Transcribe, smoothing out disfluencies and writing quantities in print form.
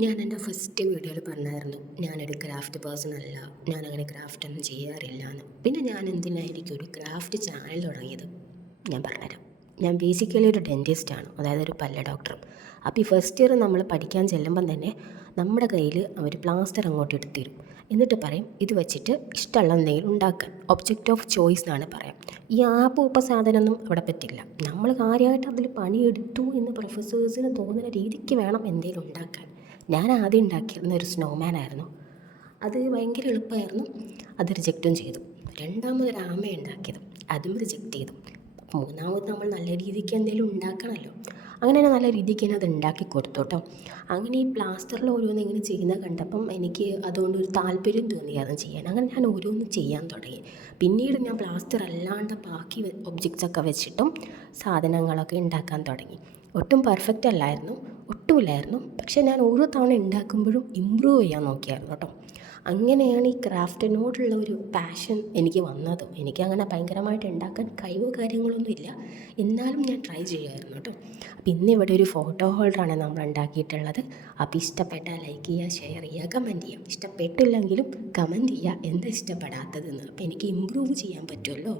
ഞാൻ എൻ്റെ ഫസ്റ്റ് വീഡിയോയിൽ പറഞ്ഞായിരുന്നു ഞാനൊരു ക്രാഫ്റ്റ് പേഴ്സൺ അല്ല, ഞാനങ്ങനെ ക്രാഫ്റ്റ് ഒന്നും ചെയ്യാറില്ല എന്ന്. പിന്നെ ഞാൻ എന്തിനായിരിക്കും ഒരു ക്രാഫ്റ്റ് ചാനൽ തുടങ്ങിയത്? ഞാൻ പറഞ്ഞുതരാം. ഞാൻ ബേസിക്കലി ഒരു ഡെൻറ്റിസ്റ്റാണ്, അതായത് ഒരു പല്ല് ഡോക്ടറും. അപ്പോൾ ഈ ഫസ്റ്റ് ഇയർ നമ്മൾ പഠിക്കാൻ ചെല്ലുമ്പം തന്നെ നമ്മുടെ കയ്യിൽ അവർ പ്ലാസ്റ്റർ അങ്ങോട്ട് എടുത്ത് തരും. എന്നിട്ട് പറയും ഇത് വെച്ചിട്ട് ഇഷ്ടമുള്ള എന്തെങ്കിലും ഉണ്ടാക്കാൻ. ഒബ്ജക്റ്റ് ഓഫ് ചോയ്സ് എന്നാണ് പറയാം. ഈ ആപ്പ് സാധനമൊന്നും അവിടെ പറ്റില്ല. നമ്മൾ കാര്യമായിട്ട് അതിൽ പണിയെടുത്തു എന്ന് പ്രൊഫസേഴ്സിന് തോന്നുന്ന രീതിക്ക് വേണം എന്തെങ്കിലും ഉണ്ടാക്കാൻ. ഞാൻ ആദ്യം ഉണ്ടാക്കിയിരുന്ന ഒരു സ്നോമാൻ ആയിരുന്നു. അത് ഭയങ്കര എളുപ്പമായിരുന്നു. അത് റിജക്റ്റും ചെയ്തു. രണ്ടാമതൊരു ആമ ഉണ്ടാക്കിയത്, അതും റിജക്റ്റ് ചെയ്തു. മൂന്നാമത് നമ്മൾ നല്ല രീതിക്ക് എന്തെങ്കിലും ഉണ്ടാക്കണമല്ലോ. അങ്ങനെ തന്നെ നല്ല രീതിക്ക് തന്നെ അത് ഉണ്ടാക്കി കൊടുത്തു കേട്ടോ. അങ്ങനെ ഈ പ്ലാസ്റ്ററിൽ ഓരോന്ന് ഇങ്ങനെ ചെയ്യുന്നത് കണ്ടപ്പം എനിക്ക് അതുകൊണ്ടൊരു താല്പര്യം തോന്നി അത് ചെയ്യാൻ. അങ്ങനെ ഞാൻ ഓരോന്ന് ചെയ്യാൻ തുടങ്ങി. പിന്നീട് ഞാൻ പ്ലാസ്റ്റർ അല്ലാണ്ട് ബാക്കി ഒബ്ജക്ട്സൊക്കെ വെച്ചിട്ടും സാധനങ്ങളൊക്കെ ഉണ്ടാക്കാൻ തുടങ്ങി. ഒട്ടും പെർഫെക്റ്റ് അല്ലായിരുന്നു, ഒട്ടുമില്ലായിരുന്നു. പക്ഷേ ഞാൻ ഓരോ തവണ ഉണ്ടാക്കുമ്പോഴും ഇമ്പ്രൂവ് ചെയ്യാൻ നോക്കിയായിരുന്നു കേട്ടോ. അങ്ങനെയാണ് ഈ ക്രാഫ്റ്റിനോടുള്ള ഒരു പാഷൻ എനിക്ക് വന്നത്. എനിക്കങ്ങനെ ഭയങ്കരമായിട്ട് ഉണ്ടാക്കാൻ കഴിവോ കാര്യങ്ങളൊന്നുമില്ല, എന്നാലും ഞാൻ ട്രൈ ചെയ്യുമായിരുന്നു കേട്ടോ. അപ്പോൾ ഇന്നിവിടെ ഒരു ഫോട്ടോ ഹോൾഡറാണ് നമ്മൾ ഉണ്ടാക്കിയിട്ടുള്ളത്. അപ്പോൾ ഇഷ്ടപ്പെട്ടാൽ ലൈക്ക് ചെയ്യുക, ഷെയർ ചെയ്യുക, കമൻറ്റ് ചെയ്യുക. ഇഷ്ടപ്പെട്ടില്ലെങ്കിലും കമൻറ്റ് ചെയ്യുക എന്താ ഇഷ്ടപ്പെടാത്തതെന്ന്. അപ്പോൾ എനിക്ക് ഇമ്പ്രൂവ് ചെയ്യാൻ പറ്റുമല്ലോ.